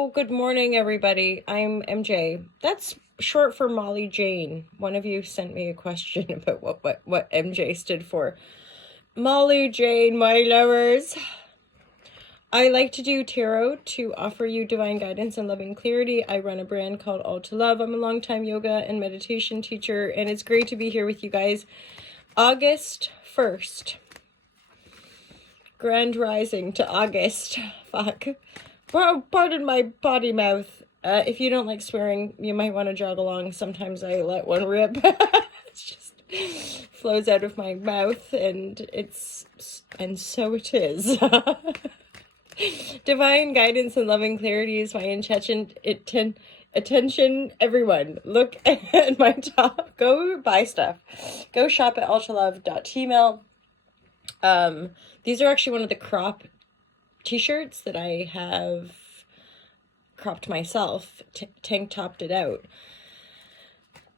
Hello, good morning, everybody. I'm MJ. That's short for Molly Jane. One of you sent me a question about what MJ stood for. Molly Jane, my lovers. I like to do tarot to offer you divine guidance and loving clarity. I run a brand called All to Love. I'm a longtime yoga and meditation teacher, and it's great to be here with you guys. August 1st. Grand rising to August. Fuck. Pardon my potty mouth. If you don't like swearing, you might want to jog along. Sometimes I let one rip. It just flows out of my mouth, and so it is. Divine guidance and loving clarity is my intention. Attention, everyone. Look at my top. Go buy stuff. Go shop at ultralove.tmail. These are actually one of the crop t-shirts that I have cropped myself, tank topped it out.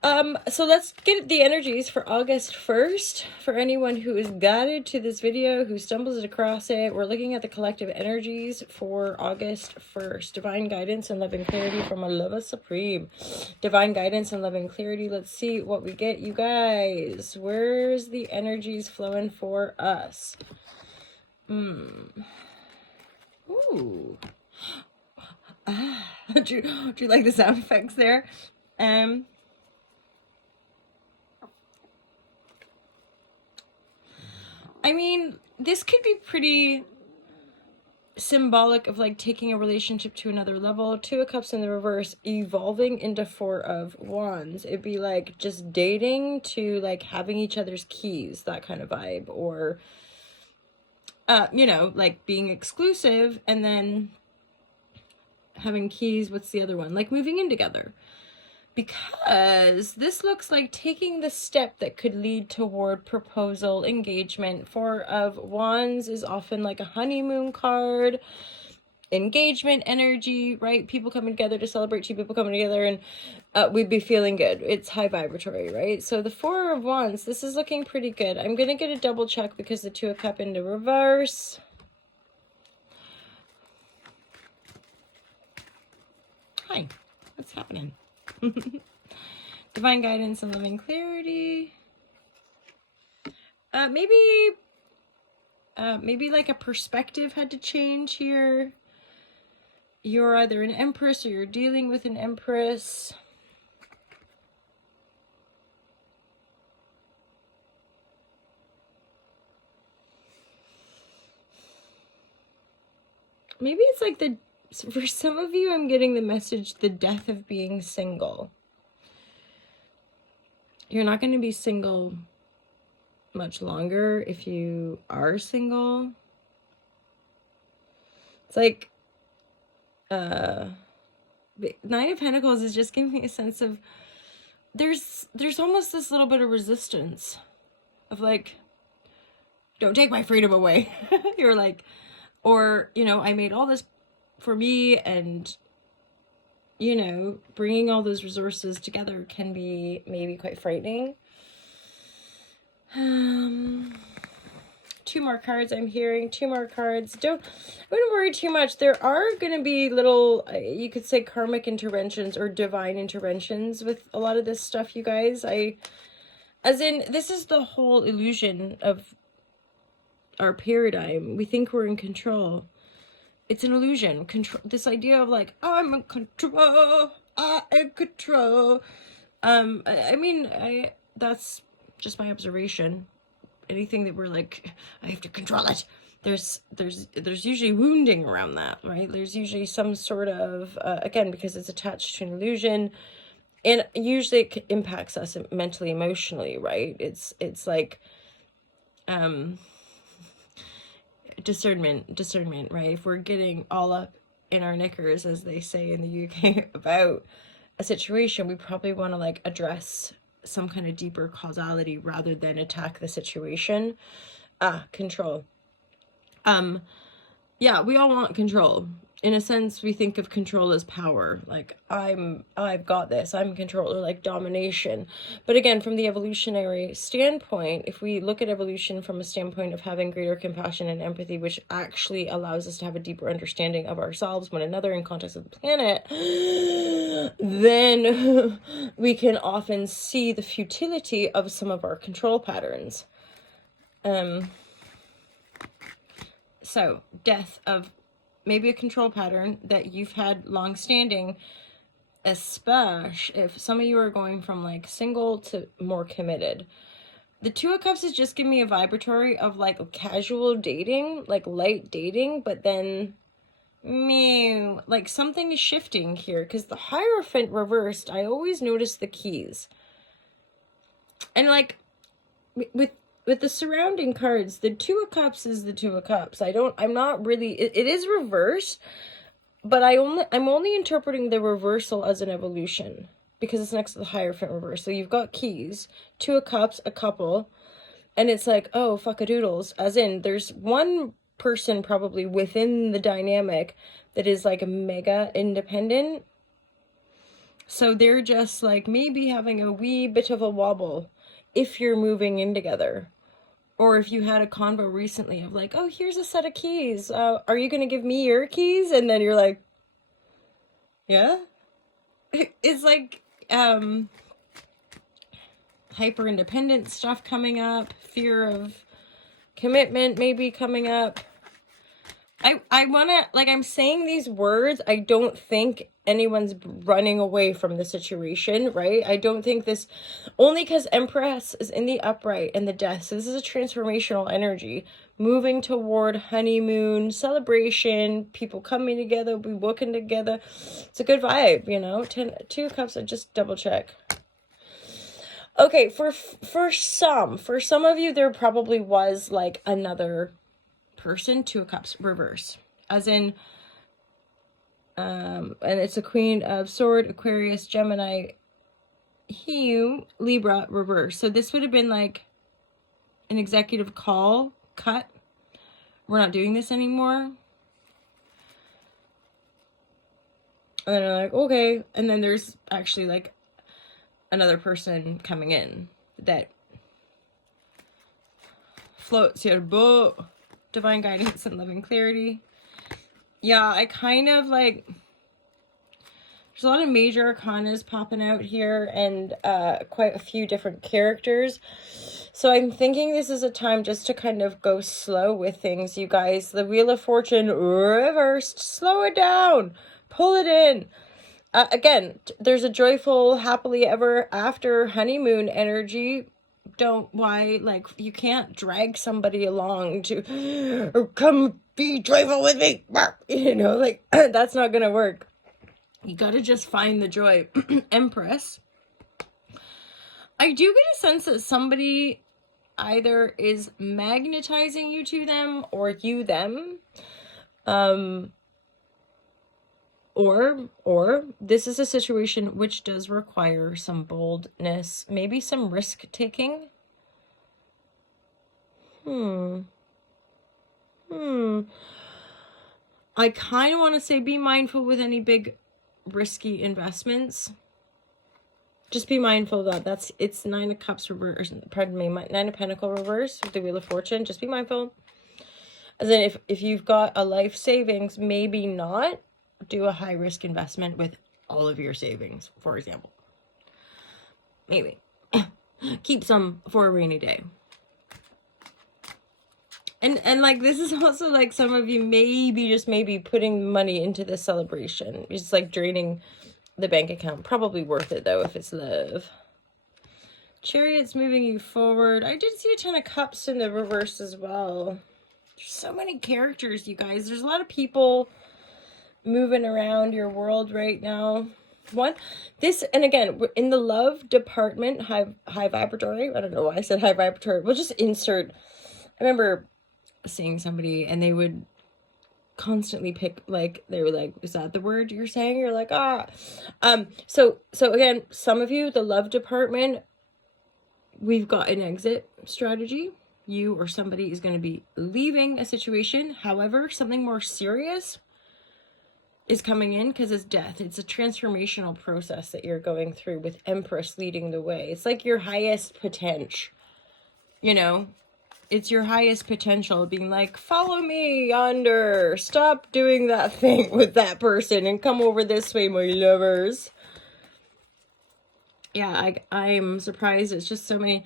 So let's get the energies for August 1st. For anyone who is guided to this video, who stumbles across it, we're looking at the collective energies for August 1st. Divine guidance and loving clarity from Ma Lovas Supreme. Divine guidance and loving clarity. Let's see what we get, you guys. Where's the energies flowing for us? Ooh. Do you like the sound effects there? I mean, this could be pretty symbolic of like taking a relationship to another level. Two of Cups in the reverse, evolving into Four of Wands. It'd be like just dating to like having each other's keys, that kind of vibe. Or, you know, like being exclusive and then having keys. What's the other one? Like moving in together. Because this looks like taking the step that could lead toward proposal, engagement. Four of Wands is often like a honeymoon card, engagement energy, right? People coming together to celebrate, two people coming together, and we'd be feeling good. It's high vibratory, right? So the Four of Wands, this is looking pretty good. I'm going to get a double check because the Two of Cups into reverse. Hi, what's happening? Divine guidance and loving clarity. Maybe like a perspective had to change here. You're either an empress or you're dealing with an empress. Maybe it's like for some of you, I'm getting the message, the death of being single. You're not going to be single much longer if you are single. It's like, Nine of Pentacles is just giving me a sense of, there's almost this little bit of resistance of like, don't take my freedom away. You're like, or, you know, I made all this for me, and you know, bringing all those resources together can be maybe quite frightening. Two more cards I'm hearing. Two more cards. I wouldn't worry too much. There are going to be little, you could say, karmic interventions or divine interventions with a lot of this stuff, you guys. As in, this is the whole illusion of our paradigm. We think we're in control. It's an illusion. Control. This idea of like, I'm in control. I'm in control. I mean, that's just my observation. Anything that we're like, I have to control it. There's usually wounding around that, right? There's usually some sort of, again, because it's attached to an illusion, and usually it impacts us mentally, emotionally, right? It's like, discernment, right? If we're getting all up in our knickers, as they say in the UK, about a situation, we probably want to like address some kind of deeper causality rather than attack the situation. Control. Yeah, we all want control. in a sense, we think of control as power. Like, I've got this, I'm in control, or like domination. But again, from the evolutionary standpoint, if we look at evolution from a standpoint of having greater compassion and empathy, which actually allows us to have a deeper understanding of ourselves, one another, in context of the planet, then we can often see the futility of some of our control patterns. So, death of maybe a control pattern that you've had long standing, especially if some of you are going from like single to more committed. The Two of Cups is just giving me a vibratory of like casual dating, like light dating, but then like something is shifting here, because the Hierophant reversed, I always notice the keys. And like with the surrounding cards, the Two of Cups is the Two of Cups. I'm not really, it is reversed, but I'm only interpreting the reversal as an evolution, because it's next to the Hierophant reverse. So you've got keys, Two of Cups, a couple, and it's like, oh, fuck-a-doodles, as in there's one person probably within the dynamic that is like mega independent. So they're just like maybe having a wee bit of a wobble if you're moving in together. Or if you had a convo recently of like, oh, here's a set of keys. Are you going to give me your keys? And then you're like, yeah. It's like hyper independent stuff coming up. Fear of commitment maybe coming up. I want to, like, I'm saying these words, I don't think anyone's running away from the situation, right? I don't think this, only because Empress is in the upright and the death, so this is a transformational energy, moving toward honeymoon, celebration, people coming together, we working together. It's a good vibe, you know? Two of Cups, I just double check. Okay, for some of you, there probably was like another person, Two of Cups reverse, as in and it's a Queen of Sword, Aquarius, Gemini, Libra reverse. So this would have been like an executive call, cut, we're not doing this anymore. And then they're like, okay. And then there's actually like another person coming in that floats your boat. Divine guidance and loving clarity. Yeah, I kind of like, there's a lot of major arcanas popping out here, and quite a few different characters. So I'm thinking this is a time just to kind of go slow with things, you guys. The Wheel of Fortune reversed. Slow it down. Pull it in. Again, there's a joyful, happily ever after honeymoon energy. Like, you can't drag somebody along to, or come be joyful with me, you know, like, that's not gonna work. You gotta just find the joy. Empress. I do get a sense that somebody either is magnetizing you to them, or you them, or this is a situation which does require some boldness, maybe some risk taking. I kind of want to say be mindful with any big risky investments. Just be mindful that it's Nine of Cups reverse, pardon me, Nine of Pentacles reverse with the Wheel of Fortune. Just be mindful. As in, if you've got a life savings, maybe not do a high risk investment with all of your savings, for example. Maybe. Keep some for a rainy day. And like, this is also like some of you maybe putting money into this celebration. It's like draining the bank account. Probably worth it though if it's love. Chariot's moving you forward. I did see a Ten of Cups in the reverse as well. There's so many characters, you guys. There's a lot of people moving around your world right now. And again, in the love department, high vibratory. I don't know why I said high vibratory. We'll just insert. I remember seeing somebody and they would constantly pick, like, they were like, is that the word you're saying? You're like, so again, some of you, the love department, we've got an exit strategy. You or somebody is going to be leaving a situation. However, something more serious is coming in because it's death. It's a transformational process that you're going through with Empress leading the way. It's like your highest potential, you know? It's your highest potential being like, follow me yonder. Stop doing that thing with that person and come over this way, my lovers. Yeah, I'm surprised. It's just so many.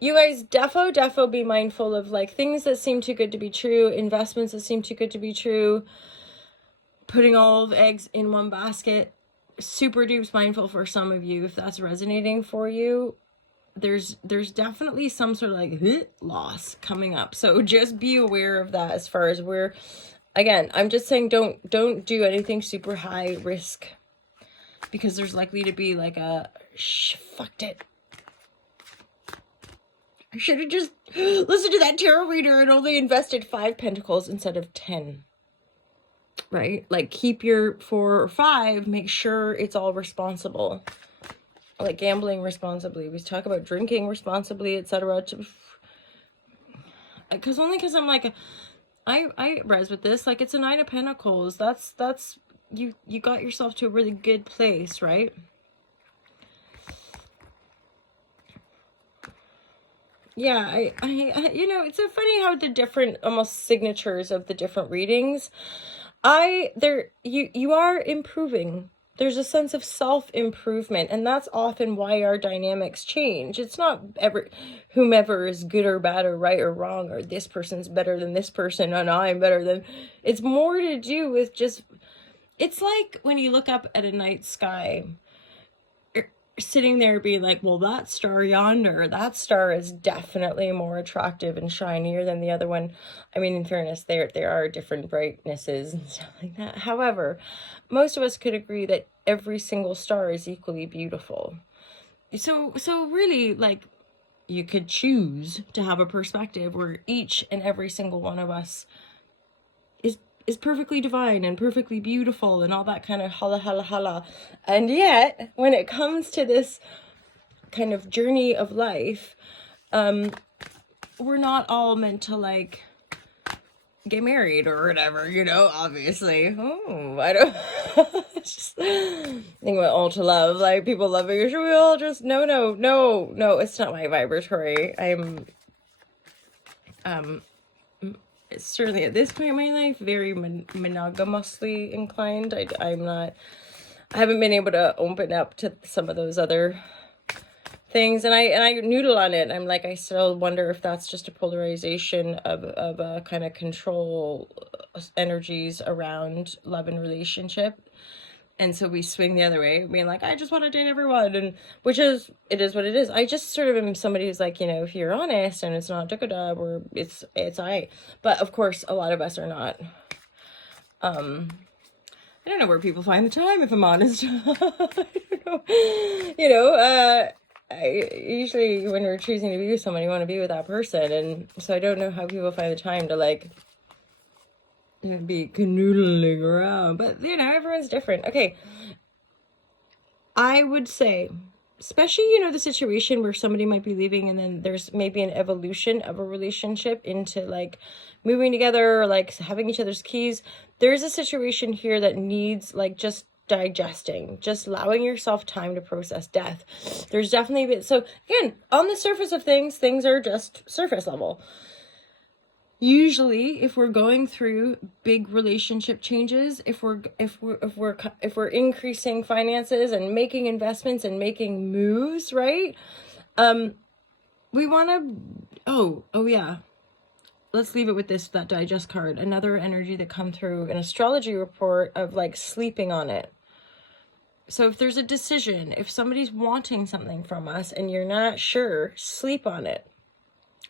You guys defo be mindful of like things that seem too good to be true, investments that seem too good to be true, putting all of eggs in one basket. Super dupes mindful for some of you if that's resonating for you. There's definitely some sort of like loss coming up. So just be aware of that as far as again, I'm just saying don't do anything super high risk because there's likely to be like fucked it. I should have just listened to that tarot reader and only invested 5 pentacles instead of 10. Right? Like keep your 4 or 5, make sure it's all responsible. Like gambling responsibly. We talk about drinking responsibly, etc. Because I'm like, I res with this. Like it's a 9 of Pentacles. That's you got yourself to a really good place, right? Yeah, I you know, it's so funny how the different almost signatures of the different readings, you are improving. There's a sense of self-improvement, and that's often why our dynamics change. It's not whomever is good or bad or right or wrong, or this person's better than this person and I'm better than. It's more to do with just, it's like when you look up at a night sky, sitting there being like, well, that star yonder, that star is definitely more attractive and shinier than the other one. I mean, in fairness, there are different brightnesses and stuff like that. However, most of us could agree that every single star is equally beautiful. So really, like, you could choose to have a perspective where each and every single one of us is perfectly divine and perfectly beautiful and all that kind of holla. And yet, when it comes to this kind of journey of life, we're not all meant to like get married or whatever, you know, obviously. Oh, I don't just think about all to love, like people loving, should we all just no, it's not my vibratory. I'm certainly at this point in my life very monogamously inclined. I haven't been able to open up to some of those other things, and I noodle on it. I'm like, I still wonder if that's just a polarization of a kind of control energies around love and relationship. And so we swing the other way, being like, I just want to date everyone. And it is what it is. I just sort of am somebody who's like, you know, if you're honest and it's not dub or it's I. But of course, a lot of us are not. I don't know where people find the time, if I'm honest. I don't know. You know, I usually when we're choosing to be with someone, you want to be with that person. And so I don't know how people find the time to like be canoodling around, but you know, everyone's different. Okay, I would say, especially, you know, the situation where somebody might be leaving and then there's maybe an evolution of a relationship into like moving together or like having each other's keys. There's a situation here that needs like just digesting, just allowing yourself time to process death. There's definitely so again, on the surface of things are just surface level. Usually, if we're going through big relationship changes, if we're increasing finances and making investments and making moves, right? We want to. Oh yeah. Let's leave it with that digest card. Another energy that come through an astrology report of like sleeping on it. So if there's a decision, if somebody's wanting something from us and you're not sure, sleep on it.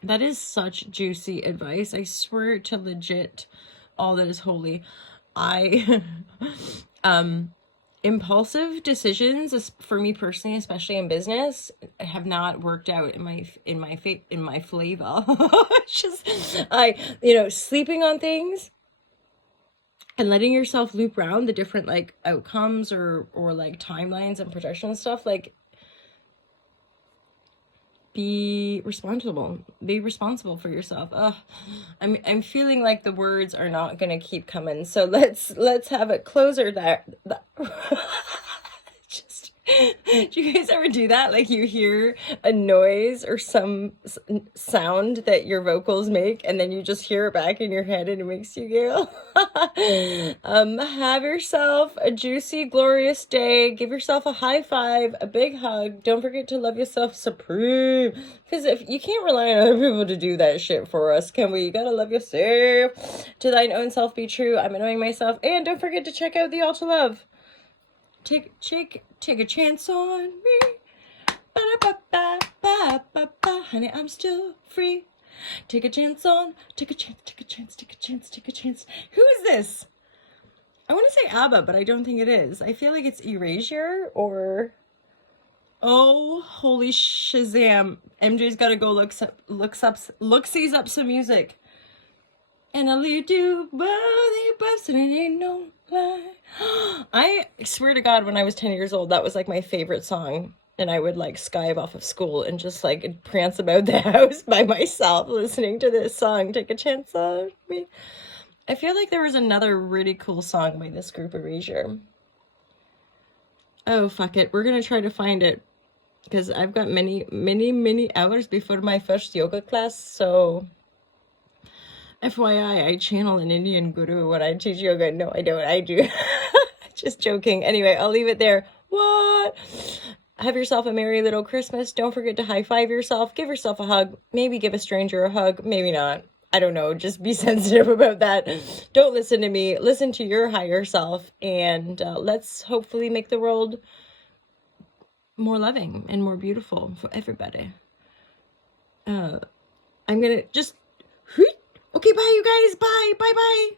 That is such juicy advice. I swear to legit all that is holy. Impulsive decisions for me personally, especially in business, have not worked out in my flavor. It's just sleeping on things and letting yourself loop around the different like outcomes or like timelines and projection stuff, like be responsible. Be responsible for yourself. Ugh. I'm feeling like the words are not gonna keep coming. So let's have a closer there. Just, do you guys ever do that? Like you hear a noise or some sound that your vocals make, and then you just hear it back in your head, and it makes you giggle. Have yourself a juicy, glorious day. Give yourself a high five, a big hug. Don't forget to love yourself supreme. Because if you can't rely on other people to do that shit for us, can we? You gotta love yourself. To thine own self be true. I'm annoying myself. And don't forget to check out the All to Love. Take a chance on me. Ba-da-ba-ba-ba-ba-ba. Honey, I'm still free. Take a chance. Take a chance. Who is this? I want to say ABBA, but I don't think it is. I feel like it's Erasure or... Oh, holy Shazam. MJ's got to go look-sees up some music. And I'll lead you by the bus and it ain't no lie. I swear to God, when I was 10 years old, that was like my favorite song. And I would like skive off of school and just like prance about the house by myself listening to this song. Take a chance on me. I feel like there was another really cool song by this group, Erasure. Oh, fuck it. We're going to try to find it. Because I've got many hours before my first yoga class. So... FYI, I channel an Indian guru when I teach yoga. No, I don't. I do. Just joking. Anyway, I'll leave it there. What? Have yourself a merry little Christmas. Don't forget to high five yourself. Give yourself a hug. Maybe give a stranger a hug. Maybe not. I don't know. Just be sensitive about that. Don't listen to me. Listen to your higher self. And let's hopefully make the world more loving and more beautiful for everybody. I'm going to just... Okay, bye, you guys. Bye. Bye.